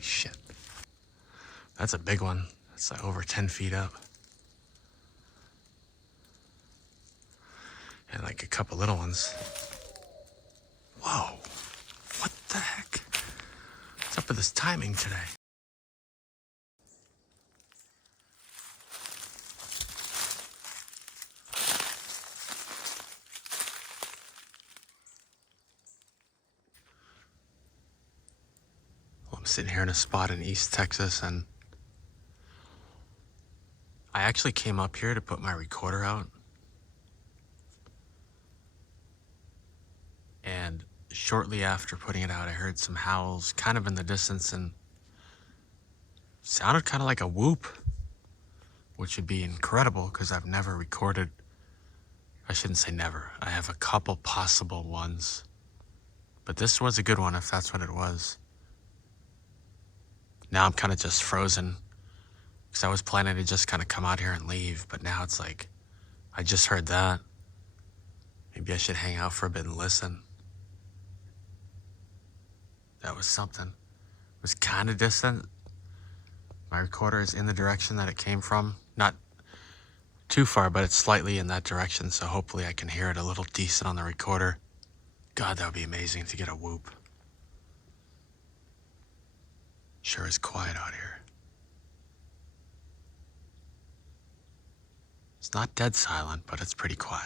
Holy shit. That's a big one. It's like over 10 feet up. And like a couple little ones. Whoa. What the heck? What's up with this timing today? Well, I'm sitting here in a spot in East Texas, and I actually came up here to put my recorder out. And shortly after putting it out, I heard some howls kind of in the distance and sounded kind of like a whoop, which would be incredible because I've never recorded. I shouldn't say never. I have a couple possible ones, but this was a good one if that's what it was. Now I'm kind of just frozen because I was planning to just kind of come out here and leave, but now it's like, I just heard that. Maybe I should hang out for a bit and listen. That was something. It was kind of distant. My recorder is in the direction that it came from. Not too far, but it's slightly in that direction, so hopefully I can hear it a little decent on the recorder. God, that would be amazing to get a whoop. Sure is quiet out here. It's not dead silent, but it's pretty quiet.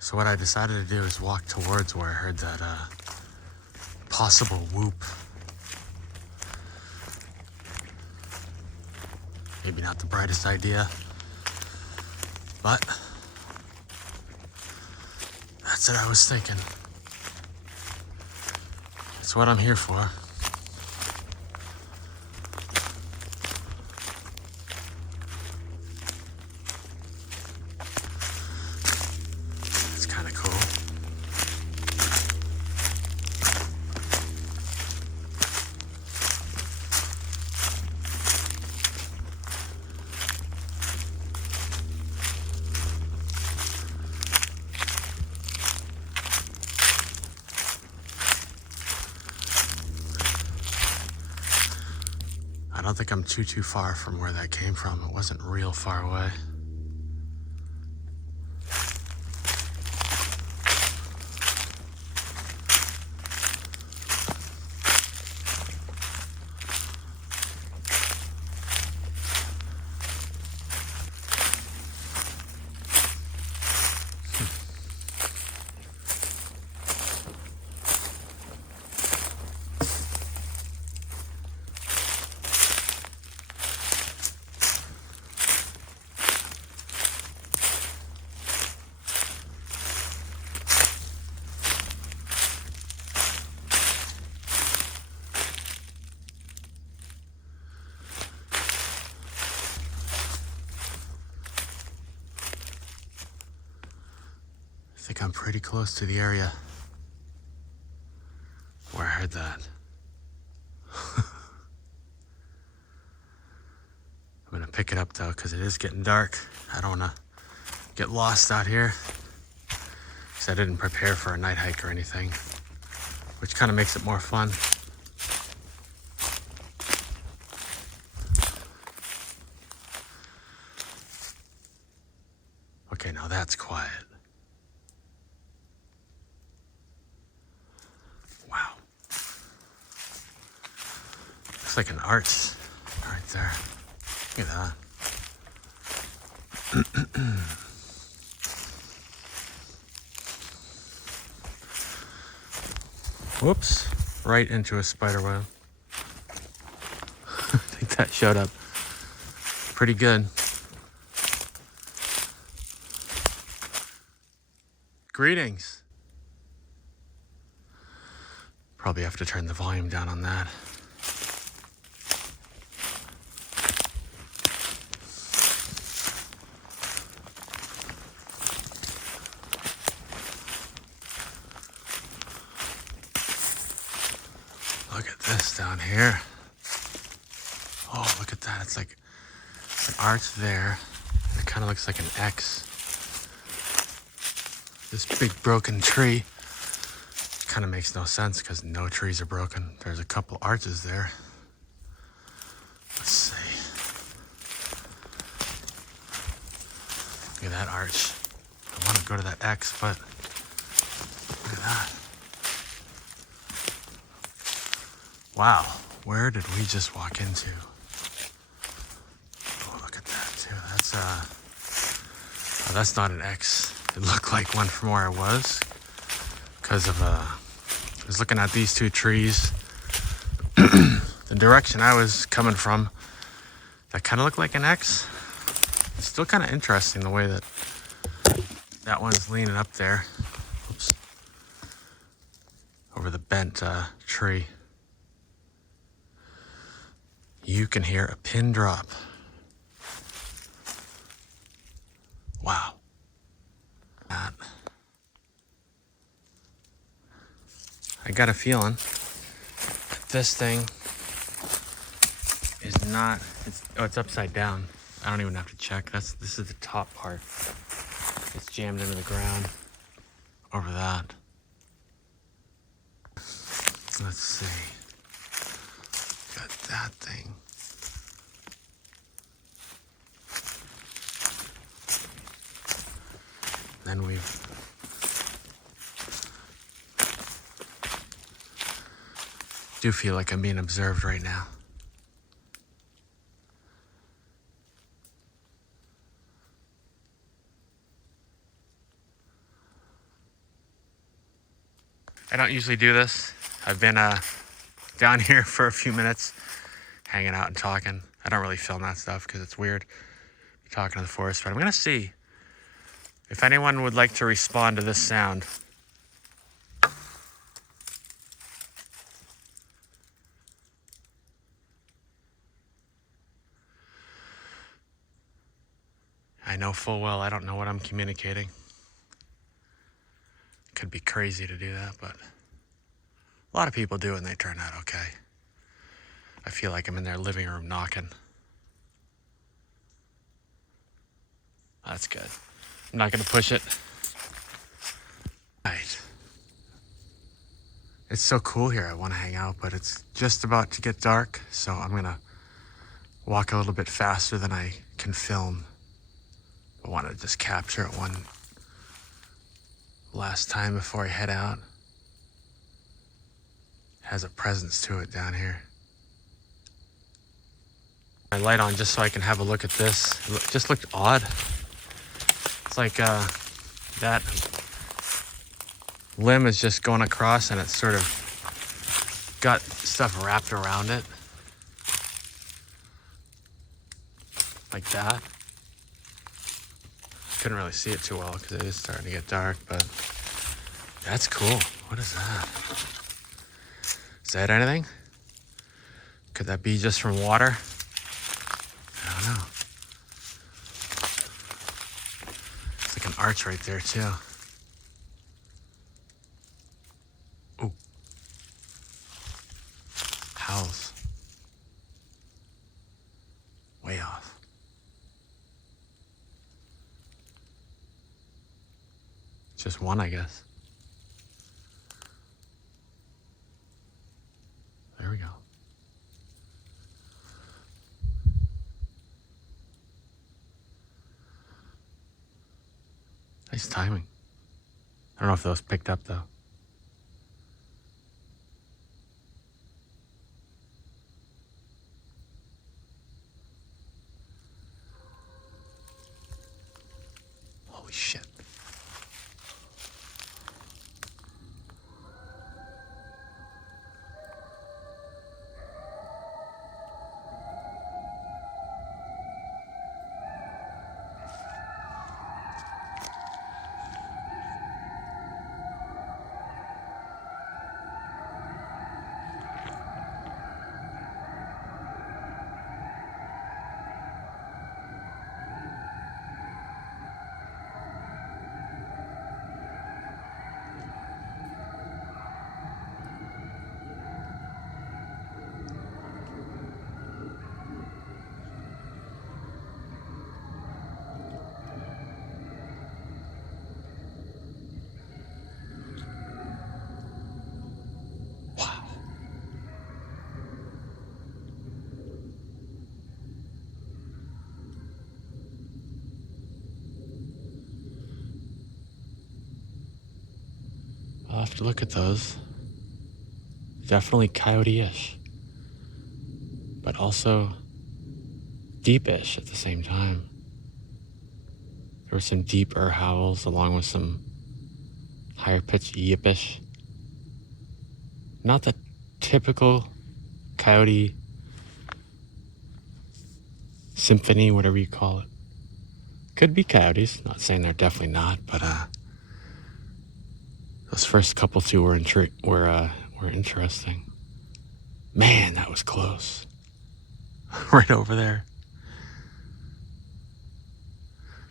So what I decided to do is walk towards where I heard that possible whoop. Maybe not the brightest idea, but that's what I was thinking. It's what I'm here for. It's kind of cool. I don't think I'm too far from where that came from. It wasn't real far away. I think I'm pretty close to the area where I heard that. I'm gonna pick it up though, because it is getting dark. I don't wanna get lost out here, because I didn't prepare for a night hike or anything, which kind of makes it more fun. Okay, now that's quiet. Wow. Looks like an arch right there. Look at that. Whoops. right into a spider web. I think that showed up pretty good. Greetings. Probably have to turn the volume down on that. Look at this down here. Oh, look at that. It's like an arch there. It kind of looks like an X. This big broken tree kind of makes no sense because no trees are broken. There's a couple arches there. Let's see. Look at that arch. I want to go to that X, but look at that. Wow, where did we just walk into? Oh, look at that too. That's not an X. It looked like one from where I was because of I was looking at these two trees. The direction I was coming from, that kind of looked like an X. It's still kind of interesting the way that that one's leaning up there. Oops. Over the bent tree. You can hear a pin drop. Wow. I got a feeling that this thing is not, it's upside down. I don't even have to check. This is the top part. It's jammed into the ground over that. Let's see. Got that thing. Then do feel like I'm being observed right now. I don't usually do this. I've been down here for a few minutes, hanging out and talking. I don't really film that stuff because it's weird talking in the forest, but I'm gonna see if anyone would like to respond to this sound. I know full well I don't know what I'm communicating. Could be crazy to do that, but a lot of people do and they turn out okay. I feel like I'm in their living room knocking. That's good. I'm not gonna push it. Right. It's so cool here. I want to hang out, but it's just about to get dark, so I'm gonna walk a little bit faster than I can film. I want to just capture it one last time before I head out. Has a presence to it down here. My light on just so I can have a look at this. It just looked odd. It's like that limb is just going across and it's sort of got stuff wrapped around it. Like that. Couldn't really see it too well because it is starting to get dark, but that's cool. What is that? Is that anything? Could that be just from water? I don't know. It's like an arch right there too. Ooh. Howls. Way off. Just one, I guess. There we go. Nice timing. I don't know if those picked up though. Holy shit. have to look at those. Definitely coyote-ish, but also deep-ish at the same time. There were some deeper howls along with some higher pitched yip-ish. Not the typical coyote symphony, whatever you call it. Could be coyotes, not saying they're definitely not, but those first couple two were interesting. Man, that was close. Right over there.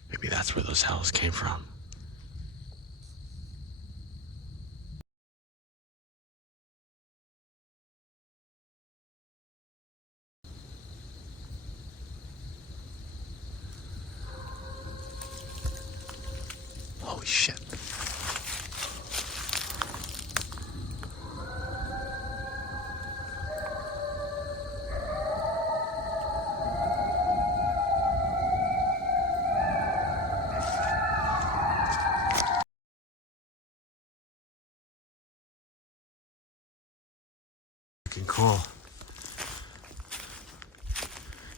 Maybe that's where those howls came from. Holy shit. Looking cool.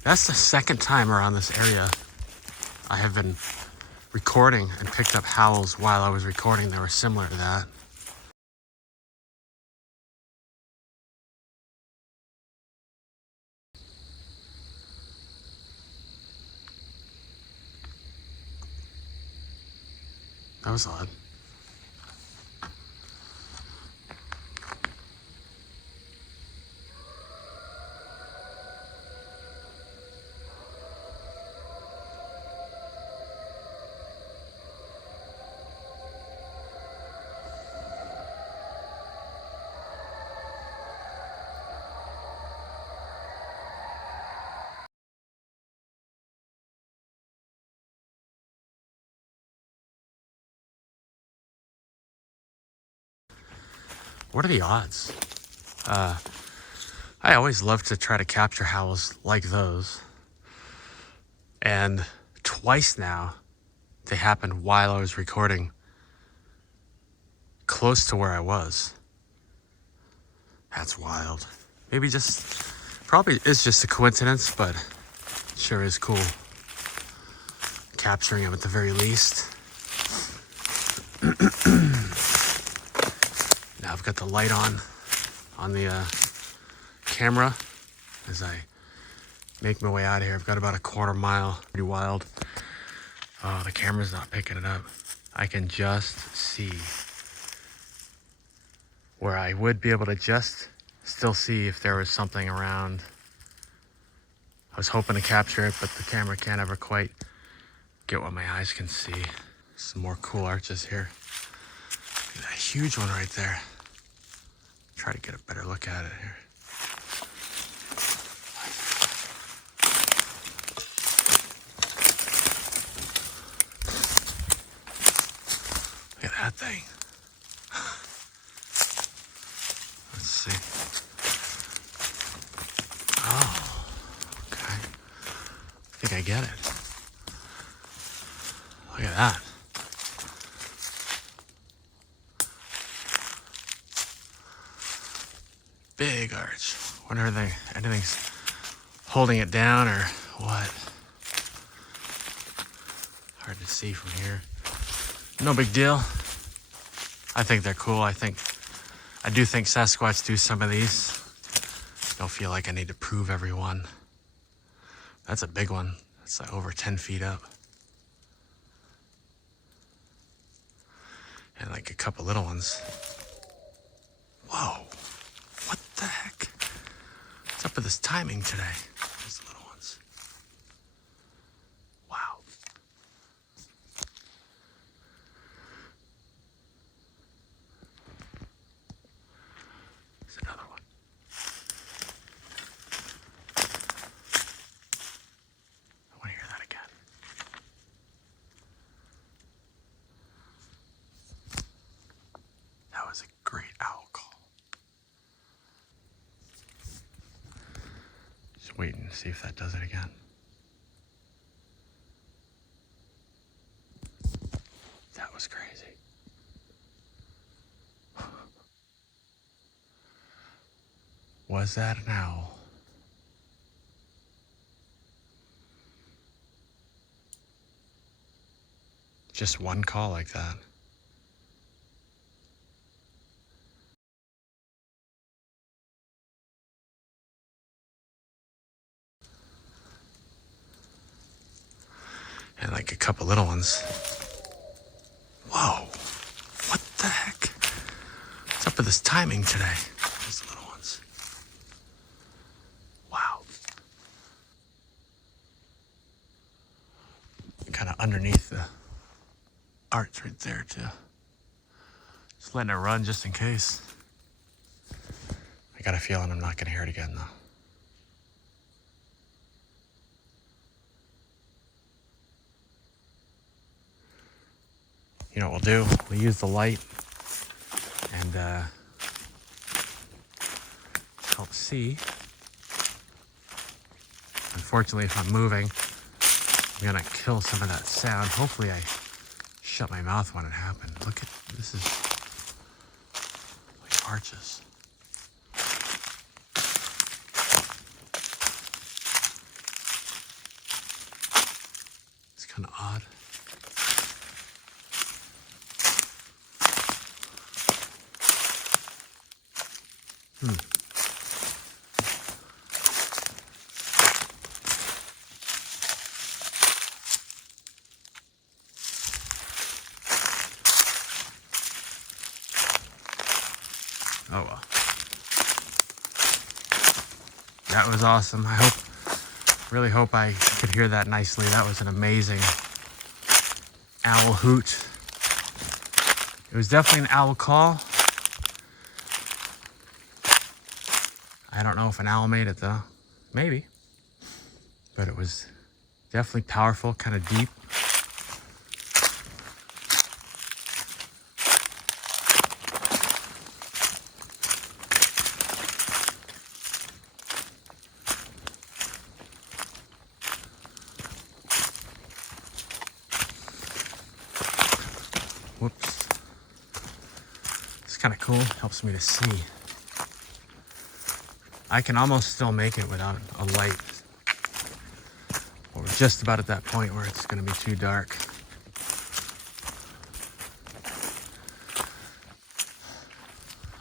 That's the second time around this area I have been recording and picked up howls while I was recording that were similar to that. That was odd. What are the odds? I always love to try to capture howls like those. And twice now, they happened while I was recording, close to where I was. That's wild. Maybe probably is just a coincidence, but it sure is cool. Capturing them at the very least. Now I've got the light on the camera as I make my way out of here. I've got about a quarter mile. Pretty wild. Oh, the camera's not picking it up. I can just see where I would be able to just still see if there was something around. I was hoping to capture it, but the camera can't ever quite get what my eyes can see. Some more cool arches here. Look at that huge one right there. Try to get a better look at it here. Look at that thing. Let's see. Oh, okay. I think I get it. Look at that. Big arch. Wonder if anything's holding it down or what. Hard to see from here. No big deal. I think they're cool. I do think Sasquatch do some of these. Don't feel like I need to prove everyone. That's a big one. It's like over 10 feet up. And like a couple little ones. Whoa. What the heck? What's up with this timing today? There's the little ones. Wow. There's another one. I want to hear that again. That was a great owl call. Just waiting to see if that does it again. That was crazy. Was that an owl? Just one call like that. And like a couple little ones. Whoa, what the heck? What's up with this timing today? These little ones. Wow. Kind of underneath the arch right there too. Just letting it run just in case. I got a feeling I'm not gonna hear it again though. You know what we'll do? We'll use the light and help see. Unfortunately, if I'm moving, I'm gonna kill some of that sound. Hopefully I shut my mouth when it happened. Look at, this is like arches. It's kind of odd. Oh well. That was awesome. Really hope I could hear that nicely. That was an amazing owl hoot. It was definitely an owl call. I don't know if an owl made it though. Maybe. But it was definitely powerful, kind of deep. Whoops. It's kind of cool. Helps me to see. I can almost still make it without a light. But we're just about at that point where it's going to be too dark.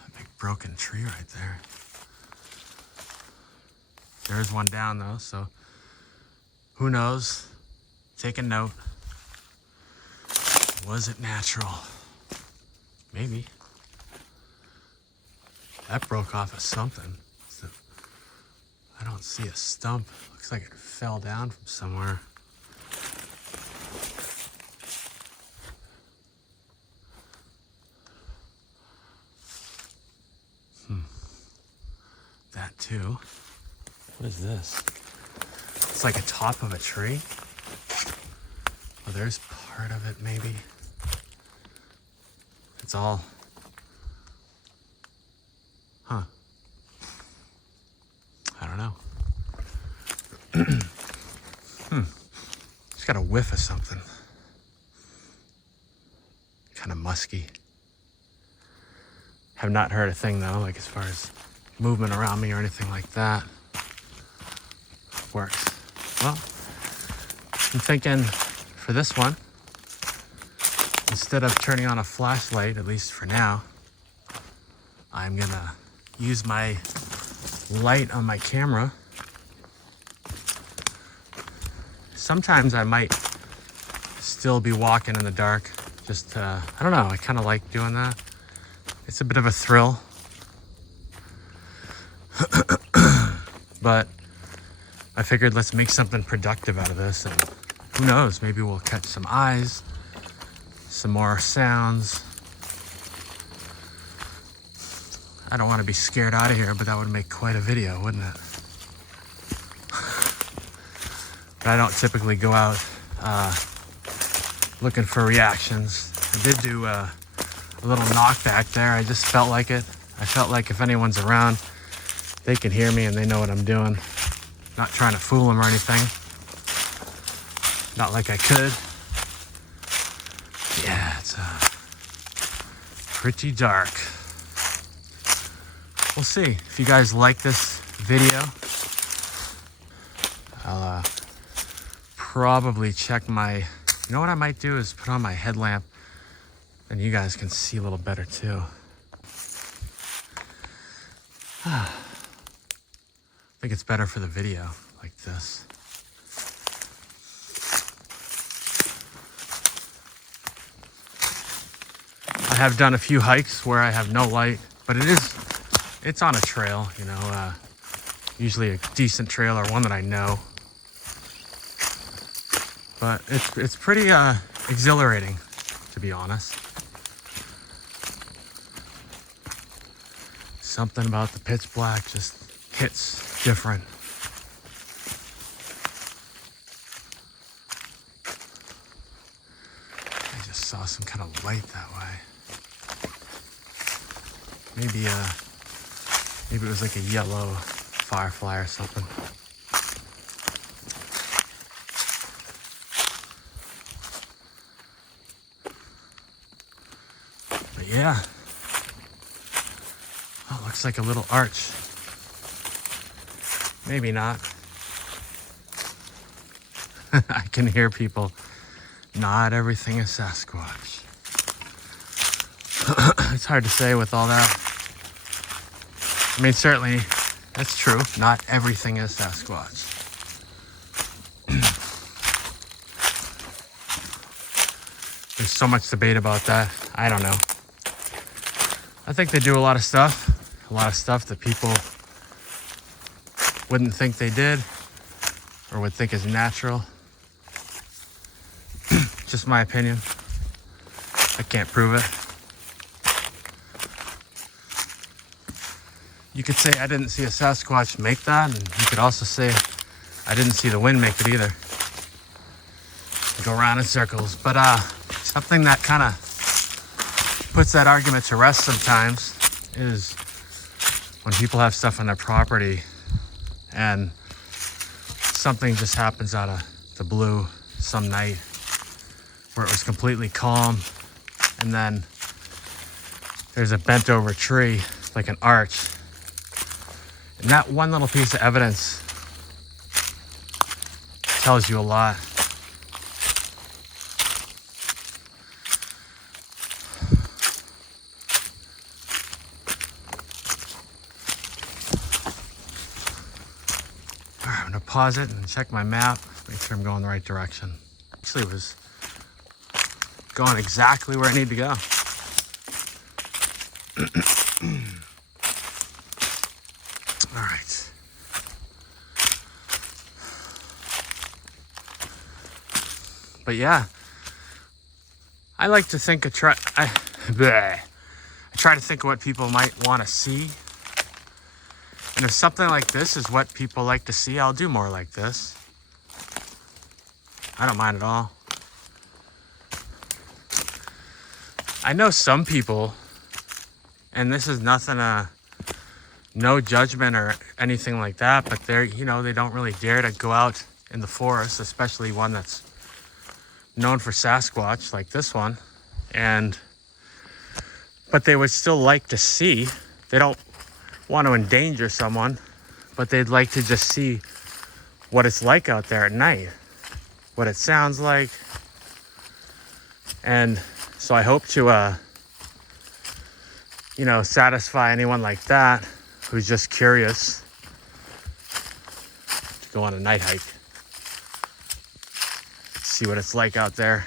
A big broken tree right there. There's one down though, so who knows? Take a note. Was it natural? Maybe. That broke off of something. I don't see a stump. Looks like it fell down from somewhere. That too. What is this? It's like a top of a tree. Oh, there's part of it maybe. It's all... Huh. I don't know. Just got a whiff of something. Kind of musky. Have not heard a thing though, like as far as movement around me or anything like that. Works. Well, I'm thinking for this one, instead of turning on a flashlight, at least for now, I'm gonna use my light on my camera. Sometimes I might still be walking in the dark. Just, I don't know, I kind of like doing that. It's a bit of a thrill. But I figured let's make something productive out of this, and who knows, maybe we'll catch some eyes, some more sounds. I don't want to be scared out of here, but that would make quite a video, wouldn't it? But I don't typically go out looking for reactions. I did do a little knock back there. I just felt like it. I felt like if anyone's around, they can hear me and they know what I'm doing. Not trying to fool them or anything. Not like I could. Yeah, it's pretty dark. we'll see. If you guys like this video, I'll probably check my, you know what I might do is put on my headlamp and you guys can see a little better too. I think it's better for the video like this. I have done a few hikes where I have no light, but it's on a trail, you know, usually a decent trail or one that I know. But it's pretty exhilarating, to be honest. Something about the pitch black just hits different. I just saw some kind of light that way. Maybe it was like a yellow firefly or something. But yeah. Oh, looks like a little arch. Maybe not. I can hear people. Not everything is Sasquatch. It's hard to say with all that. I mean, certainly, that's true. Not everything is Sasquatch. There's so much debate about that. I don't know. I think they do a lot of stuff that people wouldn't think they did or would think is natural. Just my opinion. I can't prove it. You could say I didn't see a Sasquatch make that, and you could also say I didn't see the wind make it either. Go around in circles. But something that kind of puts that argument to rest sometimes is when people have stuff on their property and something just happens out of the blue some night where it was completely calm, and then there's a bent over tree, like an arch. And that one little piece of evidence tells you a lot. All right, I'm gonna pause it and check my map, make sure I'm going the right direction. Actually, it was going exactly where I need to go. All right. But yeah, I like to think I try to think of what people might want to see. And if something like this is what people like to see, I'll do more like this. I don't mind at all. I know some people, and this is nothing, no judgment or anything like that, but they're, you know, they don't really dare to go out in the forest, especially one that's known for Sasquatch like this one. But they would still like to see. They don't want to endanger someone, but they'd like to just see what it's like out there at night, what it sounds like. And so I hope to, you know, satisfy anyone like that who's just curious to go on a night hike, see what it's like out there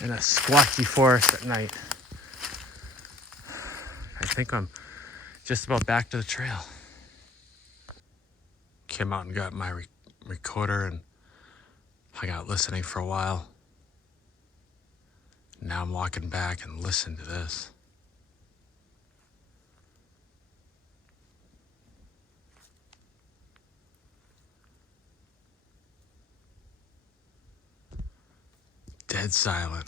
in a squatchy forest at night. I think I'm just about back to the trail. Came out and got my recorder and hung out listening for a while. Now I'm walking back and listen to this. Dead silent.